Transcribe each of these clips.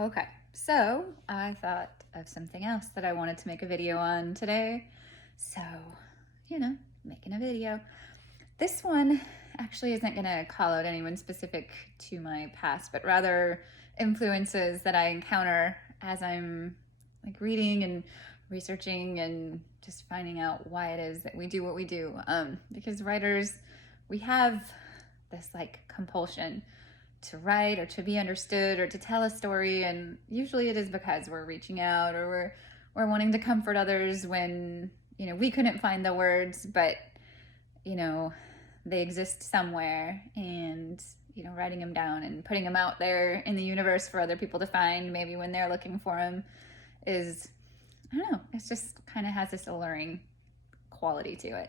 Okay, so I thought of something else that I wanted to make a video on today. So, making a video. This one actually isn't going to call out anyone specific to my past, but rather influences that I encounter as I'm reading and researching and just finding out why it is that we do what we do. Because writers, we have this compulsion to write or to be understood or to tell a story, and usually it is because we're reaching out or we're wanting to comfort others when we couldn't find the words, but they exist somewhere, and writing them down and putting them out there in the universe for other people to find maybe when they're looking for them is, I don't know, it's just kind of has this alluring quality to it.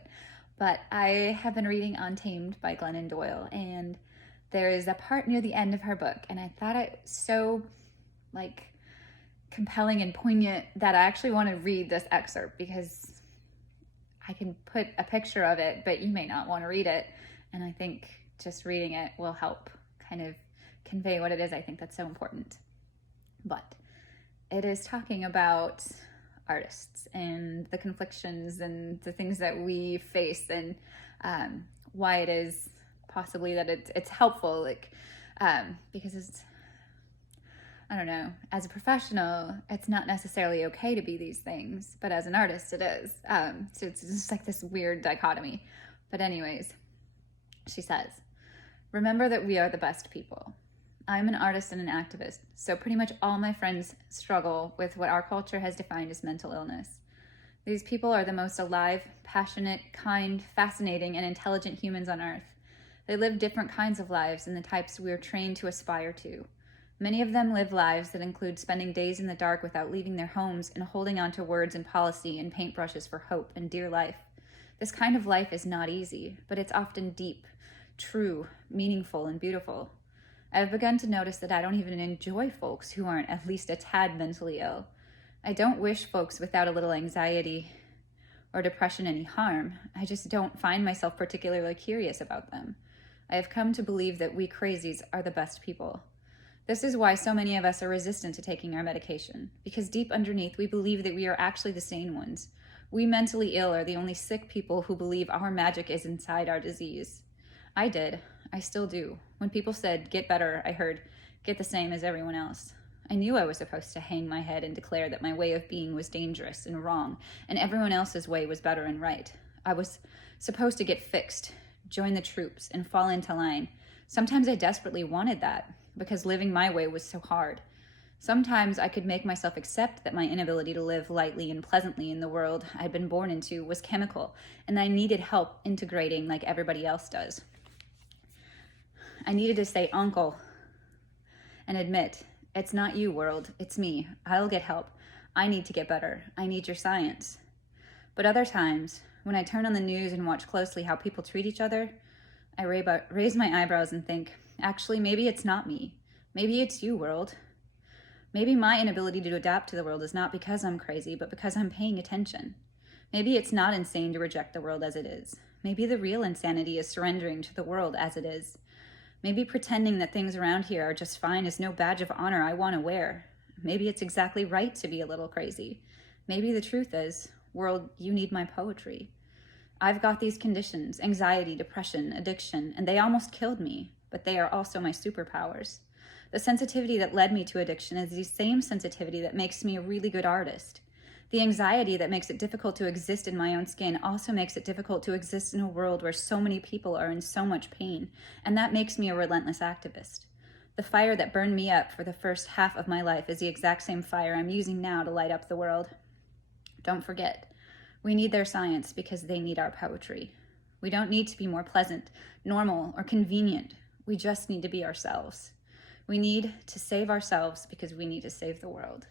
But I have been reading Untamed by Glennon Doyle, and there is a part near the end of her book, and I thought it so compelling and poignant that I actually want to read this excerpt, because I can put a picture of it, but you may not want to read it. And I think just reading it will help kind of convey what it is I think that's so important. But it is talking about artists and the conflictions and the things that we face, and why it is possibly that it's helpful, because it's, I don't know, as a professional, it's not necessarily okay to be these things, but as an artist, it is. So it's just this weird dichotomy. But anyways, she says, "Remember that we are the best people. I'm an artist and an activist, so pretty much all my friends struggle with what our culture has defined as mental illness. These people are the most alive, passionate, kind, fascinating, and intelligent humans on earth. They live different kinds of lives than the types we are trained to aspire to. Many of them live lives that include spending days in the dark without leaving their homes and holding on to words and policy and paintbrushes for hope and dear life. This kind of life is not easy, but it's often deep, true, meaningful, and beautiful. I have begun to notice that I don't even enjoy folks who aren't at least a tad mentally ill. I don't wish folks without a little anxiety or depression any harm. I just don't find myself particularly curious about them. I have come to believe that we crazies are the best people. This is why so many of us are resistant to taking our medication, because deep underneath we believe that we are actually the sane ones. We mentally ill are the only sick people who believe our magic is inside our disease. I did. I still do. When people said, 'Get better,' I heard, 'Get the same as everyone else.' I knew I was supposed to hang my head and declare that my way of being was dangerous and wrong, and everyone else's way was better and right. I was supposed to get fixed, join the troops, and fall into line. Sometimes I desperately wanted that, because living my way was so hard. Sometimes I could make myself accept that my inability to live lightly and pleasantly in the world I'd been born into was chemical, and I needed help integrating like everybody else does. I needed to say uncle and admit, it's not you, world, it's me. I'll get help. I need to get better. I need your science. But other times, when I turn on the news and watch closely how people treat each other, I raise my eyebrows and think, actually, maybe it's not me. Maybe it's you, world. Maybe my inability to adapt to the world is not because I'm crazy, but because I'm paying attention. Maybe it's not insane to reject the world as it is. Maybe the real insanity is surrendering to the world as it is. Maybe pretending that things around here are just fine is no badge of honor I want to wear. Maybe it's exactly right to be a little crazy. Maybe the truth is, world, you need my poetry. I've got these conditions, anxiety, depression, addiction, and they almost killed me, but they are also my superpowers. The sensitivity that led me to addiction is the same sensitivity that makes me a really good artist. The anxiety that makes it difficult to exist in my own skin also makes it difficult to exist in a world where so many people are in so much pain, and that makes me a relentless activist. The fire that burned me up for the first half of my life is the exact same fire I'm using now to light up the world. Don't forget, we need their science because they need our poetry. We don't need to be more pleasant, normal, or convenient. We just need to be ourselves. We need to save ourselves because we need to save the world."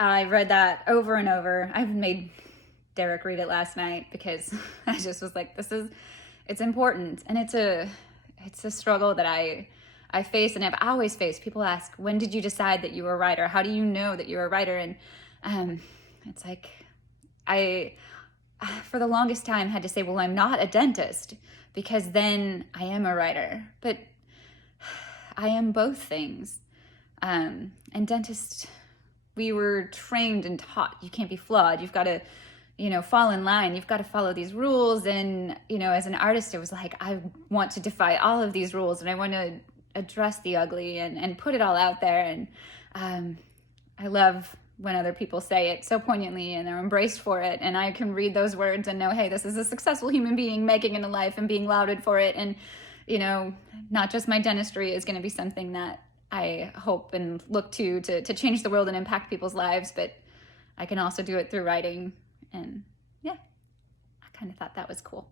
I read that over and over. I even made Derek read it last night because I just was like, it's important. And it's a struggle that I face and have always faced. People ask, when did you decide that you were a writer? How do you know that you're a writer? And it's like, I, for the longest time, had to say, well, I'm not a dentist, because then I am a writer. But I am both things. And dentists, we were trained and taught you can't be flawed. You've got to, fall in line. You've got to follow these rules. And, as an artist, it was like, I want to defy all of these rules and I want to address the ugly and put it all out there. And I love when other people say it so poignantly and they're embraced for it. And I can read those words and know, hey, this is a successful human being making it a life and being lauded for it. And, not just my dentistry is going to be something that I hope and look to change the world and impact people's lives, but I can also do it through writing. And yeah, I kind of thought that was cool.